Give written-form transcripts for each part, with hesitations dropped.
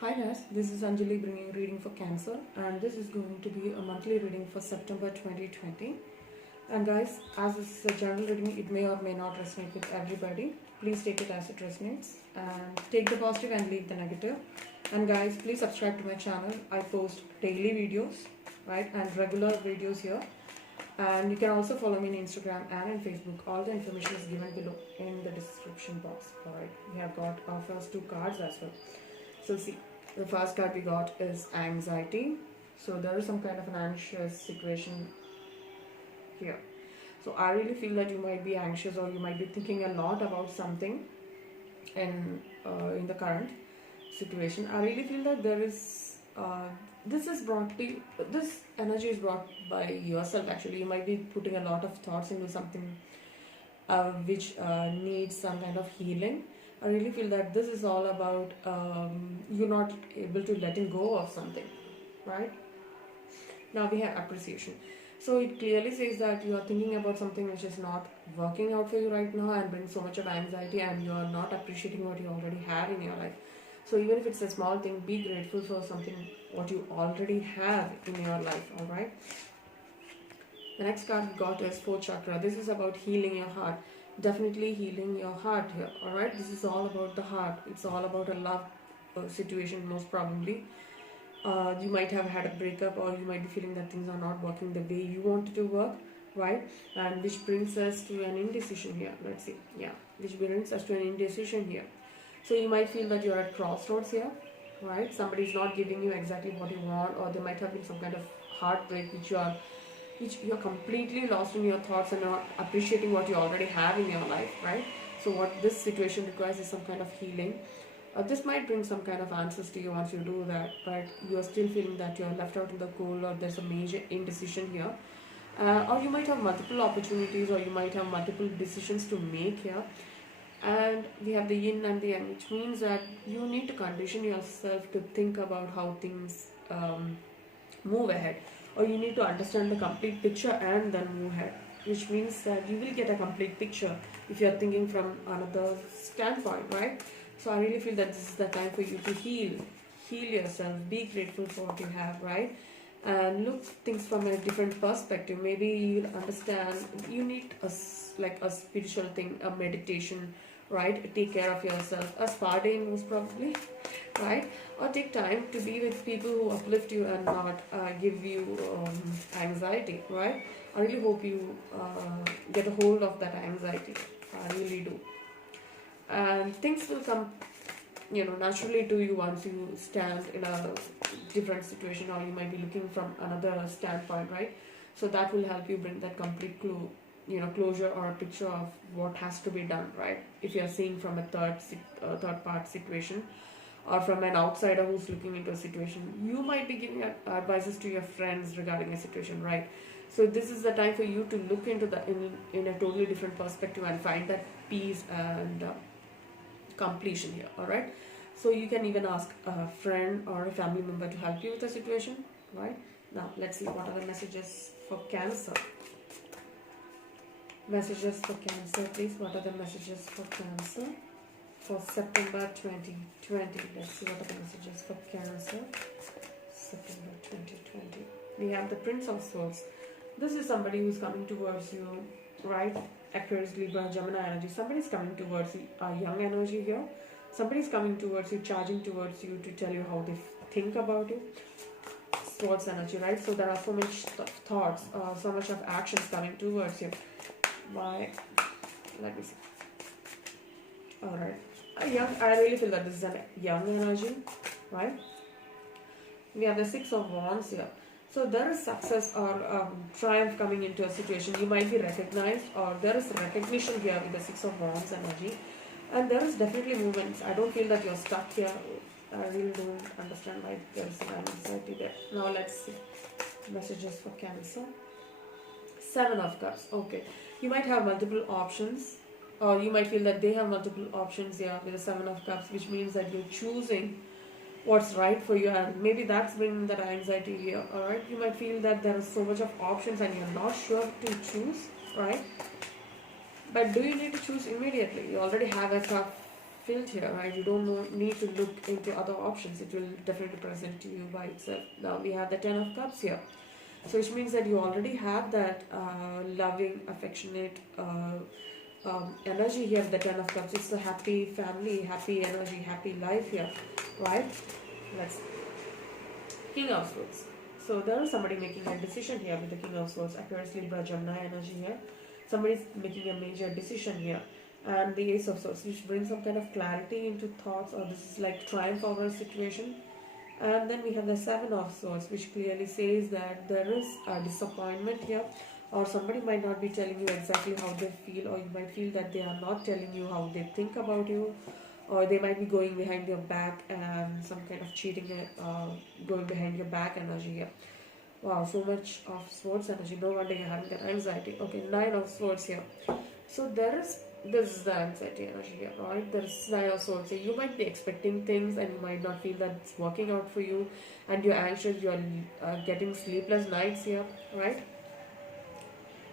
Hi guys, this is Anjali bringing you reading for Cancer, and this is going to be a monthly reading for September 2020. And guys, as this is a general reading, it may or may not resonate with everybody. Please take it as it resonates and take the positive and leave the negative. And guys, please subscribe to my channel. I post daily videos, right, and regular videos here. And you can also follow me on Instagram and on Facebook. All the information is given below in the description box. Alright, we have got our first two cards as well. So see, the first card we got is anxiety. So there is some kind of an anxious situation here. So I really feel that you might be anxious or you might be thinking a lot about something in the current situation. I really feel that there is this energy is brought by yourself. Actually, you might be putting a lot of thoughts into something which needs some kind of healing. I really feel that this is all about you not able to letting go of something, right? Now we have appreciation. So it clearly says that you are thinking about something which is not working out for you right now and brings so much of anxiety, and you are not appreciating what you already have in your life. So even if it's a small thing, be grateful for something what you already have in your life, alright? The next card we got is 4th chakra. This is about healing your heart. Definitely healing your heart here, alright? This is all about the heart. It's all about a love situation, most probably. You might have had a breakup, or you might be feeling that things are not working the way you wanted to work, right? And which brings us to an indecision here. Let's see. Yeah, which brings us to an indecision here. So you might feel that you're at crossroads here, right? Somebody's not giving you exactly what you want, or there might have been some kind of heartbreak which you're completely lost in your thoughts and not appreciating what you already have in your life, right? So what this situation requires is some kind of healing. This might bring some kind of answers to you once you do that, but you are still feeling that you're left out in the cold, or there's a major indecision here. Or you might have multiple opportunities, or you might have multiple decisions to make here. And we have the yin and the yang, which means that you need to condition yourself to think about how things move ahead, or you need to understand the complete picture and then move ahead, which means that you will get a complete picture if you're thinking from another standpoint, right? So I really feel that this is the time for you to heal yourself, be grateful for what you have, right? And look things from a different perspective. Maybe you'll understand you need a spiritual thing, a meditation, right? Take care of yourself, a spa day most probably, right? Or take time to be with people who uplift you and not give you anxiety, right? I really hope you get a hold of that anxiety. I really do. And things will come, naturally to you once you stand in a different situation, or you might be looking from another standpoint, right? So that will help you bring that complete closure or a picture of what has to be done, right? If you are seeing from a third part situation, or from an outsider who's looking into a situation, you might be giving advices to your friends regarding a situation, right? So this is the time for you to look into in a totally different perspective and find that peace and completion here, all right? So you can even ask a friend or a family member to help you with the situation, right? Now let's see what are the messages for Cancer. Messages for Cancer, please. What are the messages for Cancer for September 2020? Let's see what are the messages for Cancer September 2020. We have the Prince of Swords. This is somebody who's coming towards you, right? Aquarius, Libra, Gemini energy. Somebody's coming towards you, a young energy here. Somebody's coming towards you, charging towards you to tell you how they think about you. Swords energy, right? So there are so much thoughts, so much of actions coming towards you. Why? Let me see. Alright. I really feel that this is a young energy, right? We have the Six of Wands here. So there is success or triumph coming into a situation. You might be recognized, or there is recognition here with the Six of Wands energy. And there is definitely movements. I don't feel that you're stuck here. I really don't understand why there is an anxiety there. Now let's see messages for Cancer. 7 of Cups. Okay. You might have multiple options, or you might feel that they have multiple options here with the 7 of Cups, which means that you're choosing what's right for you, and maybe that's bringing that anxiety here, alright? You might feel that there is so much of options and you're not sure to choose, right? But do you need to choose immediately? You already have a cup filled here, right? You don't need to look into other options. It will definitely present to you by itself. Now we have the Ten of Cups here. So which means that you already have that loving, affectionate energy here. The Ten of Cups. It's a happy family, happy energy, happy life here, right? Let's King of Swords. So there is somebody making a decision here with the King of Swords. Aquarius, Libra, Gemini energy here. Somebody's making a major decision here. And the Ace of Swords, which brings some kind of clarity into thoughts, or this is like triumph over a situation. And then we have the Seven of Swords, which clearly says that there is a disappointment here, or somebody might not be telling you exactly how they feel, or you might feel that they are not telling you how they think about you, or they might be going behind your back and some kind of cheating, going behind your back energy here. Wow, so much of swords energy. No wonder you're having that anxiety. Okay, Nine of Swords here. So this is the anxiety energy here, right? There's Nine of Swords here. You might be expecting things and you might not feel that it's working out for you, and you're anxious, you're getting sleepless nights here, right?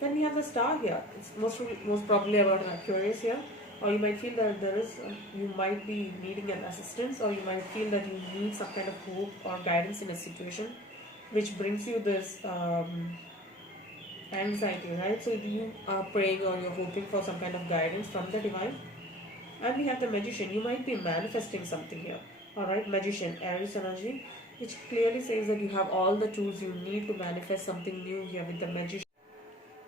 Then we have the Star here. It's most probably about an Aquarius here, or you might feel that you might be needing an assistance, or you might feel that you need some kind of hope or guidance in a situation, which brings you this anxiety, right? So you are praying or you're hoping for some kind of guidance from the divine. And we have the Magician. You might be manifesting something here. Alright, Magician, Aries energy, which clearly says that you have all the tools you need to manifest something new here with the Magician.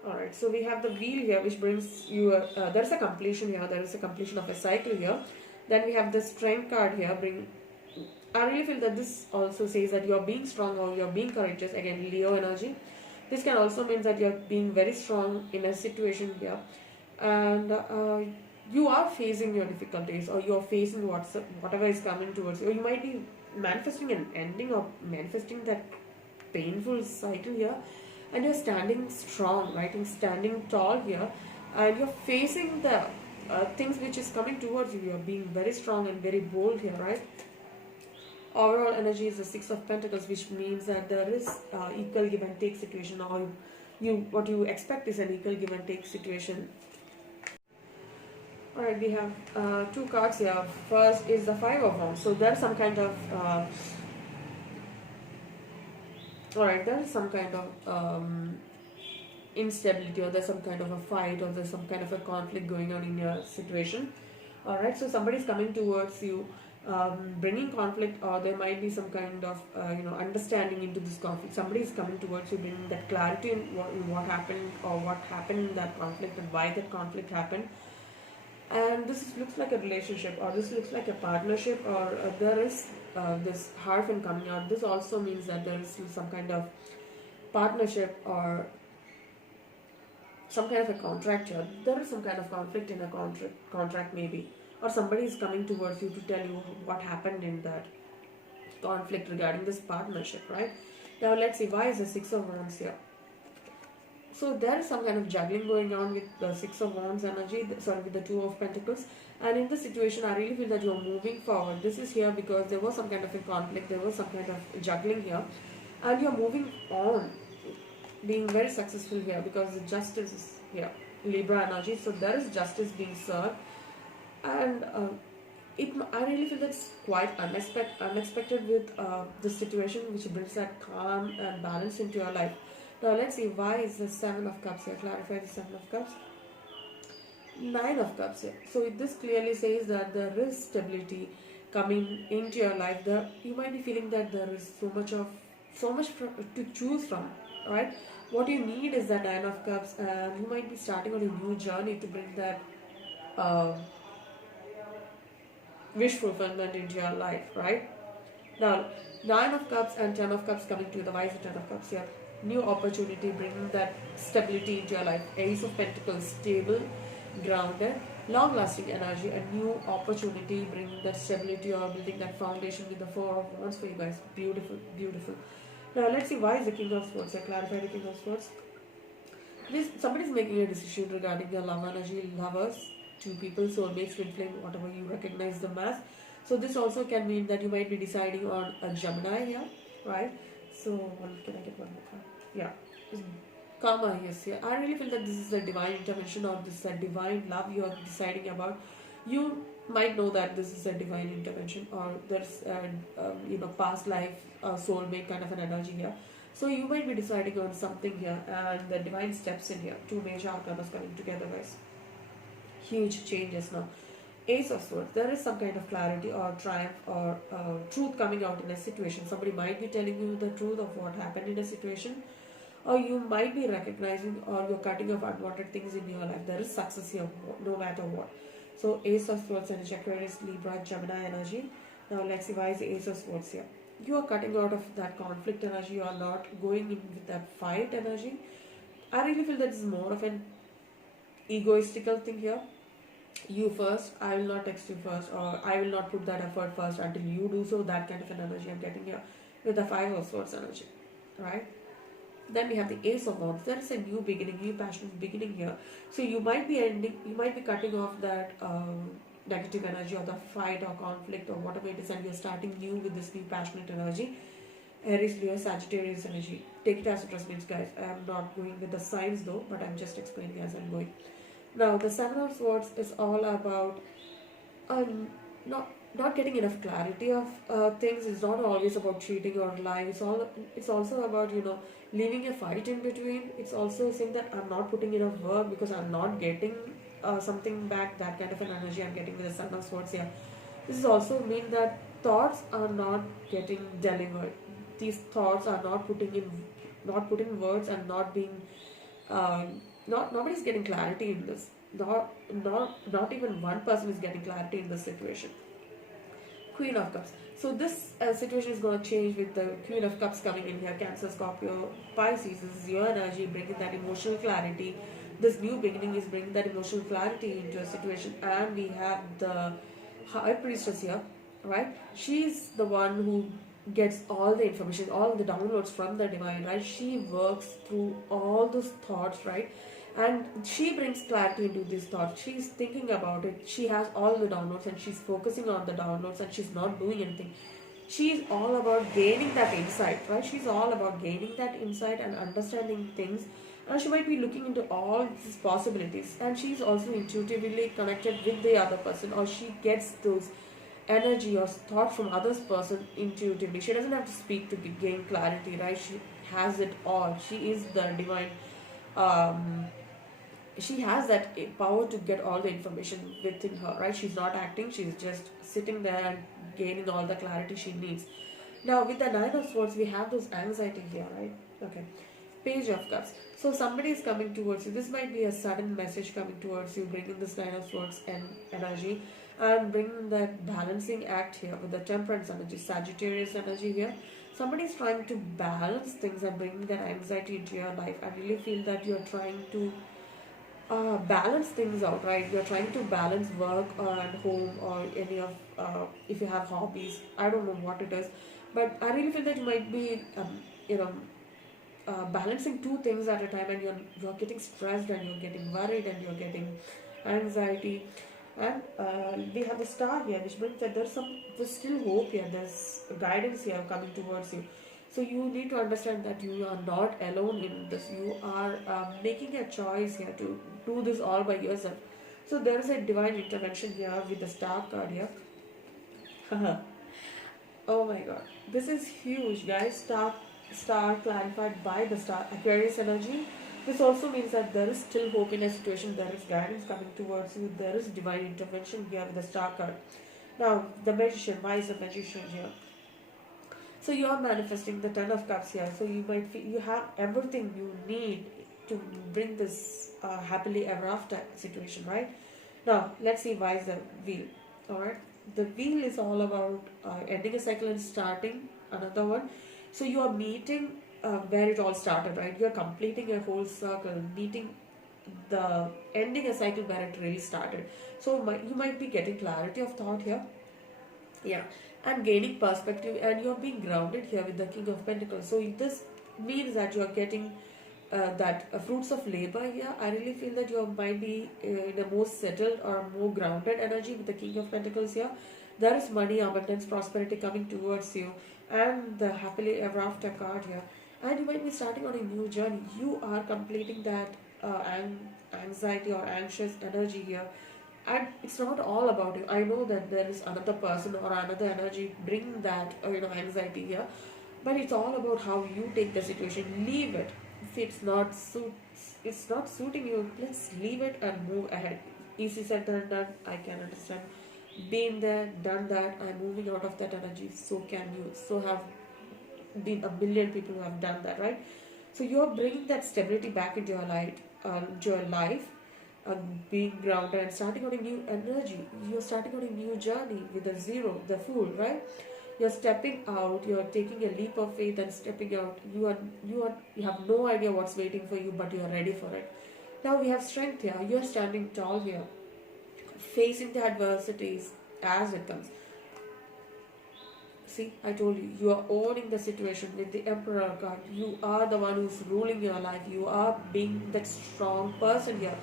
Alright, so we have the Wheel here, which brings you there's a completion here. There is a completion of a cycle here. Then we have the Strength card here. I really feel that this also says that you're being strong or you're being courageous. Again, Leo energy. This can also mean that you're being very strong in a situation here, and you are facing your difficulties, or you're facing whatever is coming towards you. Or you might be manifesting an ending, or manifesting that painful cycle here, and you're standing strong, right? And standing tall here, and you're facing the things which is coming towards you. You're being very strong and very bold here, right? Overall energy is the Six of Pentacles, which means that there is equal give and take situation, or what you expect is an equal give and take situation. Alright, we have two cards here. First is the Five of Wands. So there's some kind of instability, or there's some kind of a fight, or there's some kind of a conflict going on in your situation. Alright, so somebody's coming towards you, bringing conflict, or there might be some kind of understanding into this conflict. Somebody is coming towards you, bringing that clarity in what happened, or what happened in that conflict, and why that conflict happened. And this looks like a relationship, or this looks like a partnership, or there is this Hierophant coming out. This also means that there is some kind of partnership, or some kind of a contract here. There is some kind of conflict in a contract maybe, or somebody is coming towards you to tell you what happened in that conflict regarding this partnership, right? Now let's see, why is the Six of Wands here? So there is some kind of juggling going on with the Six of Wands energy, with the Two of Pentacles. And in this situation, I really feel that you're moving forward. This is here because there was some kind of a conflict, there was some kind of juggling here, and you're moving on, being very successful here, because the Justice is here, Libra energy. So there is justice being served, and I really feel that's quite unexpected with this situation, which brings that calm and balance into your life. Now let's see, why is the Seven of Cups here? Clarify the Seven of Cups. Nine of Cups here. So this clearly says that there is stability coming into your life. You might be feeling that there is so much to choose from, right? What you need is that Nine of Cups, and you might be starting on a new journey to bring that wish fulfillment into your life, right? Now, Nine of Cups and Ten of Cups coming together. Why is the Ten of Cups here? New opportunity, bringing that stability into your life. Ace of Pentacles, stable, grounded, long-lasting energy. A new opportunity, bringing that stability, or building that foundation with the Four of Wands for you guys. Beautiful, beautiful. Now let's see, why is the King of Swords? I clarify the King of Swords. Somebody's making a decision regarding their love energy. Lovers, two people, soulmates, twin flame, whatever you recognize them as. So this also can mean that you might be deciding on a Gemini here, right? So can I get one more card? Yeah, Karma, yes. Yeah, I really feel that this is a divine intervention, or this is a divine love you are deciding about. You might know that this is a divine intervention, or there's past life soulmate kind of an energy here. So you might be deciding on something here, and the divine steps in here. Two major arcana coming together, guys. Huge changes now. Ace of Swords, there is some kind of clarity or triumph or truth coming out in a situation. Somebody might be telling you the truth of what happened in a situation, or you might be recognizing or you're cutting off unwanted things in your life. There is success here, no matter what. So Ace of Swords energy, Aquarius, Libra, Gemini energy. Now let's see, why is Ace of Swords here? You are cutting out of that conflict energy. You are not going in with that fight energy. I really feel that this is more of an egoistical thing here. You first, I will not text you first, or I will not put that effort first until you do so. That kind of an energy I'm getting here with the Five of Swords energy, right? Then we have the Ace of Wands. There is a new beginning, new passionate beginning here. So you might be cutting off that negative energy or the fight or conflict or whatever it is, and you're starting new with this new passionate energy. Aries, Leo, Sagittarius energy. Take it as it means, guys. I am not going with the signs though, but I'm just explaining as I'm going. Now, the Seven of Swords is all about not getting enough clarity of things. It's not always about cheating or lying. It's also about leaving a fight in between. It's also saying that I'm not putting enough work because I'm not getting something back. That kind of an energy I'm getting with the Seven of Swords here. This is also mean that thoughts are not getting delivered. These thoughts are not putting words and not being nobody's getting clarity in this. Not even one person is getting clarity in this situation. Queen of Cups. So this situation is going to change with the Queen of Cups coming in here. Cancer, Scorpio, Pisces. This is your energy bringing that emotional clarity. This new beginning is bringing that emotional clarity into a situation. And we have the High Priestess here, right? She's the one who gets all the information, all the downloads from the divine, right? She works through all those thoughts, right? And she brings clarity into these thoughts. She's thinking about it. She has all the downloads and she's focusing on the downloads and she's not doing anything. She's all about gaining that insight, right? She's all about gaining that insight and understanding things. And she might be looking into all these possibilities. And she's also intuitively connected with the other person, or she gets those energy or thought from other person intuitively. She doesn't have to speak to gain clarity, right? She has it all. She is the divine. She has that power to get all the information within her, right? She's not acting. She's just sitting there and gaining all the clarity she needs. Now with the Nine of Swords, we have this anxiety here, right? Okay. Page of Cups. So somebody is coming towards you. This might be a sudden message coming towards you, bringing this Nine of Swords and energy, and bringing that balancing act here with the Temperance energy, Sagittarius energy here. Somebody is trying to balance things and bring that anxiety into your life. I really feel that you're trying to balance things out, right? You're trying to balance work and home, or any of if you have hobbies. I don't know what it is, but I really feel that you might be balancing two things at a time, and you're getting stressed and you're getting worried and you're getting anxiety. And we have the Star here, which means that there's still hope here. There's guidance here coming towards you. So you need to understand that you are not alone in this. You are making a choice here to do this all by yourself. So there is a divine intervention here with the Star card here. Oh my God, this is huge, guys. Star clarified by the Star, Aquarius energy. This also means that there is still hope in a situation. There is guidance coming towards you. There is divine intervention here with the Star card. Now the Magician. Why is the Magician here? So you are manifesting the Ten of Cups here. So you might feel you have everything you need to bring this happily ever after situation, right? Now let's see, why is the Wheel. All right, the Wheel is all about ending a cycle and starting another one. So you are meeting where it all started, right? You're completing a whole circle, ending a cycle where it really started. So you might be getting clarity of thought here, yeah, and gaining perspective, and you're being grounded here with the King of Pentacles. So this means that you're getting that fruits of labor here. I really feel that you might be in a more settled or more grounded energy with the King of Pentacles here. There is money, abundance, prosperity coming towards you, and the happily ever after card here. And you might be starting on a new journey. You are completing that anxiety or anxious energy here And it's not all about you. I know that there is another person or another energy bring that anxiety here, but it's all about how you take the situation. Leave it. If it's not suiting you, let's leave it and move ahead. Easy said than done. I can understand. Been there, done that. I'm moving out of that energy. So can you. So have been a billion people who have done that, right? So you're bringing that stability back into your life, being grounded and starting on a new energy. You're starting on a new journey with a zero, the fool, right? You're stepping out. You're taking a leap of faith and stepping out. You have no idea what's waiting for you, but you're ready for it. Now we have strength here. You're standing tall here, facing the adversities as it comes. See, I told you, you are owning the situation with the Emperor card. You are the one who's ruling your life. You are being that strong person here.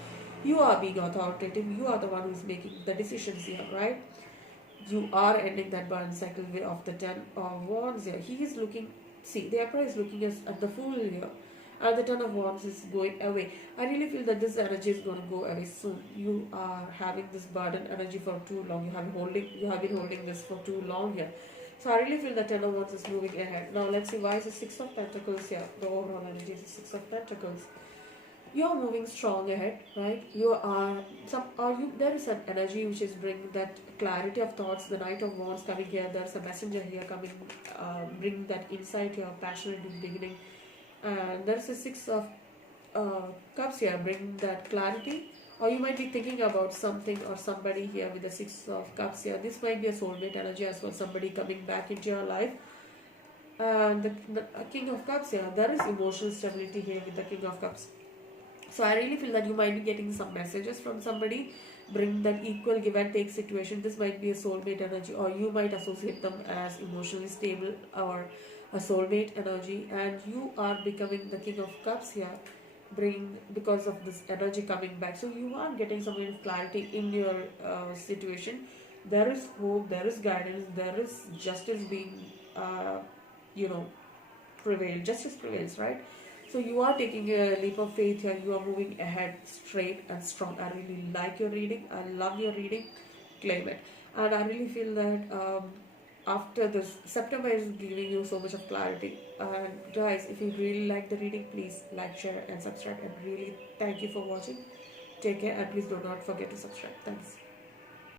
You are being authoritative. You are the one who's making the decisions here, right? You are ending that burn cycle of the 10 of wands here. He is looking, see, the Emperor is looking at the fool here. And the 10 of wands is going away. I really feel that this energy is going to go away soon. You are having this burden energy for too long. You have been holding this for too long here. So I really feel that Ten of Wands is moving ahead. Now let's see why is the Six of Pentacles here. The overall energy is the Six of Pentacles. You are moving strong ahead, right? There is an energy which is bringing that clarity of thoughts. The Knight of Wands coming here. There's a messenger here coming, bringing that insight here, passionate in the beginning. And there's a Six of Cups here, bringing that clarity. Or you might be thinking about something or somebody here with the Six of Cups here. This might be a soulmate energy as well, somebody coming back into your life. And the King of Cups here, there is emotional stability here with the King of Cups. So I really feel that you might be getting some messages from somebody, bring that equal give and take situation. This might be a soulmate energy, or you might associate them as emotionally stable or a soulmate energy, and you are becoming the King of Cups here, bring because of this energy coming back. So you are getting some kind of clarity in your situation. There is hope, there is guidance, there is justice being you know prevailed. Justice prevails, right? So you are taking a leap of faith here. You are moving ahead straight and strong. I really like your reading. I love your reading. Claim it. And I really feel that after this, September is giving you so much of clarity. And guys, if you really like the reading, please like, share, and subscribe. And really thank you for watching. Take care, and please do not forget to subscribe. Thanks.